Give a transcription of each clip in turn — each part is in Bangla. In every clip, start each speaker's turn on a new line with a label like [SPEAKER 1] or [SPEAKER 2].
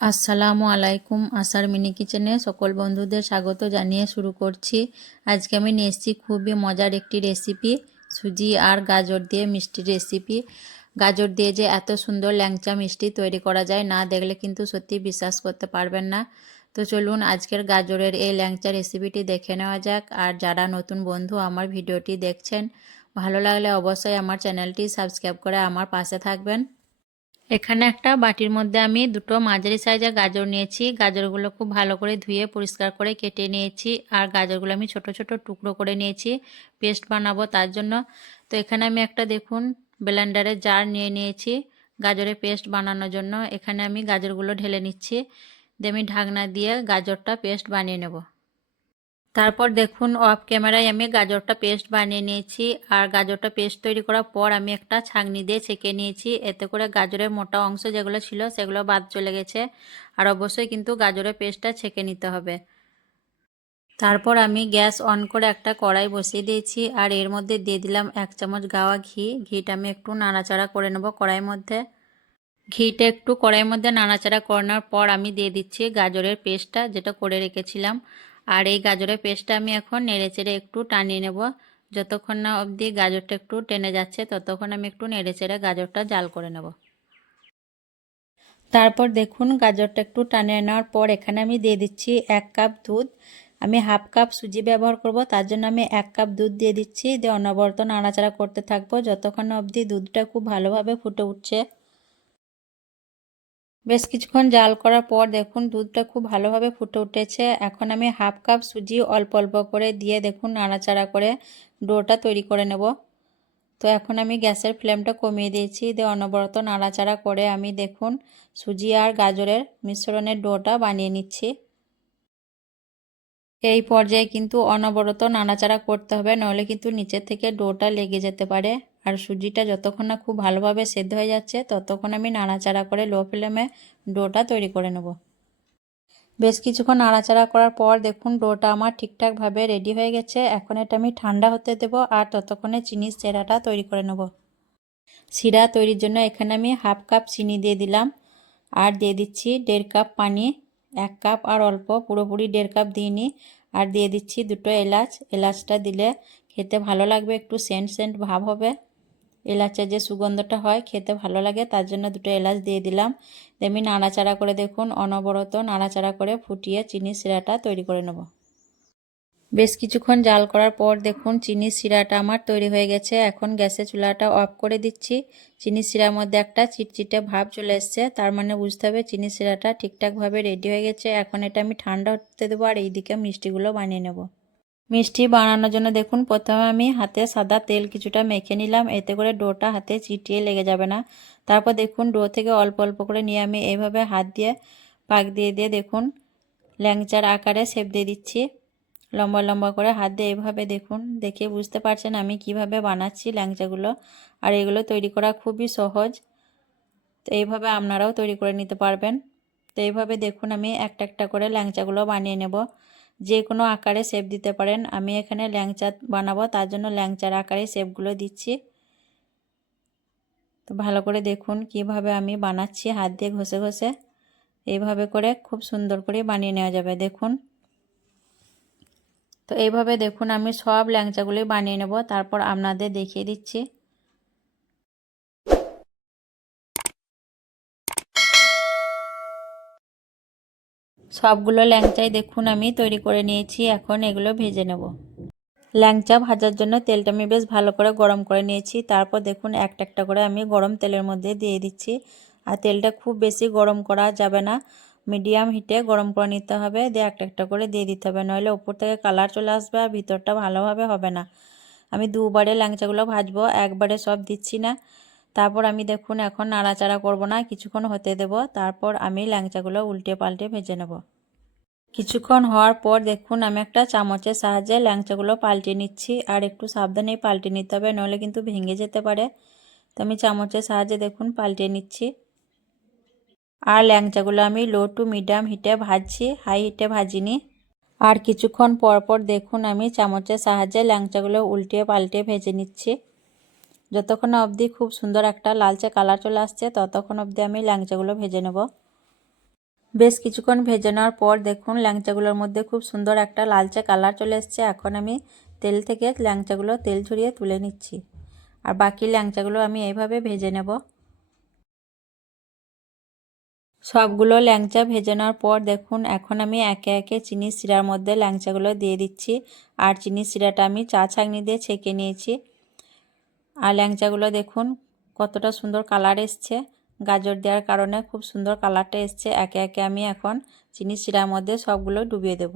[SPEAKER 1] আসসালামু আলাইকুম আসার মিনি কিচেনে সকল বন্ধুদের স্বাগত জানিয়ে শুরু করছি। আজকে আমি নিয়ে এসেছি খুবই মজার একটি রেসিপি, সুজি আর গাজর দিয়ে মিষ্টি রেসিপি। গাজর দিয়ে যে এত সুন্দর ল্যাংচা মিষ্টি তৈরি করা যায় না দেখলে কিন্তু সত্যি বিশ্বাস করতে পারবেন না। তো চলুন আজকের গাজরের এই ল্যাংচা রেসিপিটি দেখে নেওয়া যাক আর যারা নতুন বন্ধু আমার ভিডিওটি দেখছেন, ভালো লাগলে অবশ্যই আমার চ্যানেলটি সাবস্ক্রাইব করে আমার পাশে থাকবেন। এখানে একটা বাটির মধ্যে আমি দুটো মাঝারি সাইজের গাজর নিয়েছি। গাজরগুলো খুব ভালো করে ধুয়ে পরিষ্কার করে কেটে নিয়েছি আর গাজরগুলো আমি ছোট ছোট টুকরো করে নিয়েছি। পেস্ট বানাবো তার জন্য। তো এখানে আমি একটা দেখুন ব্লেন্ডারে জার নিয়ে নিয়েছি গাজরের পেস্ট বানানোর জন্য। এখানে আমি গাজরগুলো ঢেলে নিচ্ছি। দিয়ে আমি ঢাকনা দিয়ে গাজরটা পেস্ট বানিয়ে নেব। তারপর দেখুন অফ ক্যামেরায় আমি গাজরটা পেস্ট বানিয়ে নিয়েছি। আর গাজরটা পেস্ট তৈরি করার পর আমি একটা ছাঁকনি দিয়ে ছেঁকে নিয়েছি। এতে করে গাজরের মোটা অংশ যেগুলো ছিল সেগুলো বাদ চলে গেছে। আর অবশ্যই কিন্তু গাজরের পেস্টটা ছেঁকে নিতে হবে। তারপর আমি গ্যাস অন করে একটা কড়াই বসিয়ে দিয়েছি। আর এর মধ্যে দিয়ে দিলাম এক চামচ গাওয়া ঘি। ঘিটা আমি একটু নাড়াচাড়া করে নেব কড়াইয়ের মধ্যে। ঘিটা একটু কড়াইয়ের মধ্যে নাড়াচাড়া করানোর পর আমি দিয়ে দিচ্ছি গাজরের পেস্টটা যেটা করে রেখেছিলাম। আর এই গাজরের পেস্টটা আমি এখন নেড়ে চেড়ে একটু টানিয়ে নেব। যতক্ষণ না অবধি গাজরটা একটু টেনে যাচ্ছে, ততক্ষণ আমি একটু নেড়ে চেড়ে গাজরটা জাল করে নেব। তারপর দেখুন গাজরটা একটু টানিয়ে নেওয়ার পর এখানে আমি দিয়ে দিচ্ছি এক কাপ দুধ। আমি হাফ কাপ সুজি ব্যবহার করব, তার জন্য আমি এক কাপ দুধ দিয়ে দিচ্ছি। দিয়ে অনবরত নাড়াচাড়া করতে থাকব, যতক্ষণ অবধি দুধটা খুব ভালোভাবে ফুটে উঠছে। বেশ কিছুক্ষণ জাল করার পর দেখুন দুধটা খুব ভালোভাবে ফুটে উঠেছে। এখন আমি হাফ কাপ সুজি অল্প অল্প করে দিয়ে দেখুন নাড়াচাড়া করে ডোটা তৈরি করে নেব। তো এখন আমি গ্যাসের ফ্লেমটা কমিয়ে দিয়েছি। দিয়ে অনবরত নাড়াচাড়া করে আমি দেখুন সুজি আর গাজরের মিশ্রণের ডোটা বানিয়ে নিচ্ছি। এই পর্যায়ে কিন্তু অনবরত নাড়াচাড়া করতে হবে নইলে কিন্তু নিচের থেকে ডোটা লেগে যেতে পারে। আর সুজিটা যতক্ষণ না খুব ভালোভাবে সেদ্ধ হয়ে যাচ্ছে, ততক্ষণ আমি নাড়াচাড়া করে লো ফ্লেমে ডোটা তৈরি করে নেব। বেশ কিছুক্ষণ নাড়াচাড়া করার পর দেখুন ডোটা আমার ঠিকঠাকভাবে রেডি হয়ে গেছে। এখন এটা আমি ঠান্ডা হতে দেব আর ততক্ষণে চিনির সেরাটা তৈরি করে নেব। শিরা তৈরির জন্য এখানে আমি হাফ কাপ চিনি দিয়ে দিলাম আর দিয়ে দিচ্ছি দেড় কাপ পানি, এক কাপ আর অল্প, পুরোপুরি দেড় কাপ দিইনি। আর দিয়ে দিচ্ছি দুটো এলাচ। এলাচটা দিলে খেতে ভালো লাগবে, একটু সেন্ট সেন্ট ভাব হবে। এলাচের যে সুগন্ধটা হয় খেতে ভালো লাগে, তার জন্য দুটো এলাচ দিয়ে দিলাম। আমি নাড়াচাড়া করে দেখুন, অনবরত নাড়াচাড়া করে ফুটিয়ে চিনি শিরাটা তৈরি করে নেব। বেশ কিছুক্ষণ জাল করার পর দেখুন, চিনির শিরাটা আমার তৈরি হয়ে গেছে। এখন গ্যাসের চুলাটা অফ করে দিচ্ছি। চিনির শিরার মধ্যে একটা চিটচিটে ভাব চলে এসছে, তার মানে বুঝতে হবে চিনির শিরাটা ঠিকঠাকভাবে রেডি হয়ে গেছে। এখন এটা আমি ঠান্ডা হতে দেবো আর এইদিকে মিষ্টিগুলো বানিয়ে নেব। মিষ্টি বানানোর জন্য দেখুন, প্রথমে আমি হাতে সাদা তেল কিছুটা মেখে নিলাম, এতে করে ডোটা হাতে চিটিয়ে লেগে যাবে না। তারপর দেখুন, ডো থেকে অল্প অল্প করে নিয়ে আমি এইভাবে হাত দিয়ে, পাক দিয়ে দিয়ে দেখুন, ল্যাংচার আকারে শেপ দিয়ে দিচ্ছি। লম্বা লম্বা করে হাত দিয়ে এইভাবে দেখুন, দেখে বুঝতে পারছেন আমি কীভাবে বানাচ্ছি ল্যাংচাগুলো। আর এগুলো তৈরি করা খুবই সহজ। তো এইভাবে আপনারাও তৈরি করে নিতে পারবেন। তো এইভাবে দেখুন, আমি একটা একটা করে ল্যাংচাগুলো বানিয়ে নেব। যে কোনো আকারে শেপ দিতে পারেন। আমি এখানে ল্যাংচা বানাবো, তার জন্য ল্যাংচার আকারে শেপগুলো দিচ্ছি। তো ভালো করে দেখুন কীভাবে আমি বানাচ্ছি, হাত দিয়ে ঘষে ঘষে। এইভাবে করে খুব সুন্দর করে বানিয়ে নেওয়া যাবে, দেখুন। তো এইভাবে দেখুন আমি সব ল্যাংচাগুলি বানিয়ে নেব, তারপর আপনাদের দেখিয়ে দিচ্ছি। সবগুলো ল্যাংচাই দেখুন, আমি তৈরি করে নিয়েছি, এখন এগুলো ভেজে নেব। ল্যাংচা ভাজার জন্য তেলটা আমি বেশ ভালো করে গরম করে নিয়েছি, তারপর দেখুন একটা একটা করে আমি গরম তেলের মধ্যে দিয়ে দিচ্ছি। আর তেলটা খুব বেশি গরম করা যাবে না, মিডিয়াম হিটে গরম করে নিতে হবে, দিয়ে একটা একটা করে দিয়ে দিতে হবে, নইলে ওপর থেকে কালার চলে আসবে আর ভিতরটা ভালোভাবে হবে না। আমি দুবারে ল্যাংচাগুলো ভাজবো, একবারে সব দিচ্ছি না। তারপর আমি দেখুন এখন নাড়াচাড়া করব না, কিছুক্ষণ হতে দেব, তারপর আমি ল্যাংচাগুলো উল্টে পাল্টে ভেজে নেব। কিছুক্ষণ হওয়ার পর দেখুন আমি একটা চামচের সাহায্যে ল্যাংচাগুলো পাল্টে নিচ্ছি, আর একটু সাবধানে পাল্টে নিতে হবে, নইলে কিন্তু ভেঙে যেতে পারে। তো আমি চামচের সাহায্যে দেখুন পাল্টে নিচ্ছি। আর ল্যাংচাগুলো আমি লো টু মিডিয়াম হিটে ভাজছি হাই হিটে ভাজিনি। আর কিছুক্ষণ পর পর দেখুন আমি চামচের সাহায্যে ল্যাংচাগুলো উল্টে পাল্টে ভেজে নিচ্ছি। যতক্ষণ অবধি খুব সুন্দর একটা লালচে কালার চলে আসছে, ততক্ষণ অবধি আমি ল্যাংচাগুলো ভেজে নেব। বেশ কিছুক্ষণ ভেজে নেওয়ার পর দেখুন, ল্যাংচাগুলোর মধ্যে খুব সুন্দর একটা লালচে কালার চলে এসছে। এখন আমি তেল থেকে ল্যাংচাগুলো তেল ঝরিয়ে তুলে নিচ্ছি। আর বাকি ল্যাংচাগুলো আমি এইভাবে ভেজে নেব। সবগুলো ল্যাংচা ভেজে নেওয়ার পর দেখুন, এখন আমি একে একে চিনির শিরার মধ্যে ল্যাংচাগুলো দিয়ে দিচ্ছি। আর চিনির শিরাটা আমি চা ছাঁকনি দিয়ে ছেঁকে নিয়েছি। আর ল্যাংচাগুলো দেখুন, কতটা সুন্দর কালার এসছে। গাজর দেওয়ার কারণে খুব সুন্দর কালারটা এসছে। একে একে আমি এখন চিনি শিরার মধ্যে সবগুলো ডুবিয়ে দেব।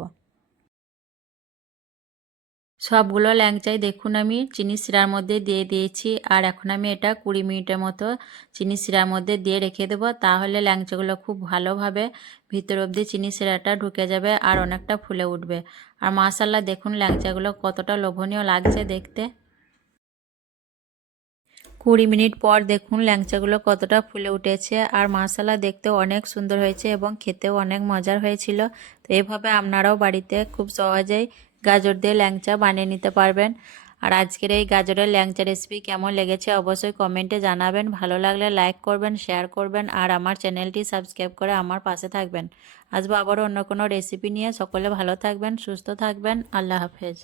[SPEAKER 1] সবগুলো ল্যাংচাই দেখুন আমি চিনি শিরার মধ্যে দিয়ে দিয়েছি। আর এখন আমি এটা কুড়ি মিনিটের মতো চিনি শিরার মধ্যে দিয়ে রেখে দেবো। তাহলে ল্যাংচাগুলো খুব ভালোভাবে ভিতর অবধি চিনি শিরাটা ঢুকে যাবে আর অনেকটা ফুলে উঠবে। আর মাসাল্লা দেখুন ল্যাংচাগুলো কতটা লোভনীয় লাগছে দেখতে। কুড়ি মিনিট পর দেখুন ল্যাংচাগুলো কতটা ফুলে উঠেছে। আর মশলা দেখতেও অনেক সুন্দর হয়েছে এবং খেতেও অনেক মজার হয়েছিল। তো এভাবে আপনারাও বাড়িতে খুব সহজেই গাজর দিয়ে ল্যাংচা বানিয়ে নিতে পারবেন। আর আজকের এই গাজরের ল্যাংচা রেসিপি কেমন লেগেছে অবশ্যই কমেন্টে জানাবেন। ভালো লাগলে লাইক করবেন শেয়ার করবেন আর আমার চ্যানেলটি সাবস্ক্রাইব করে আমার পাশে থাকবেন। আসব আবারও অন্য কোনো রেসিপি নিয়ে। সকলে ভালো থাকবেন, সুস্থ থাকবেন। আল্লাহ হাফেজ।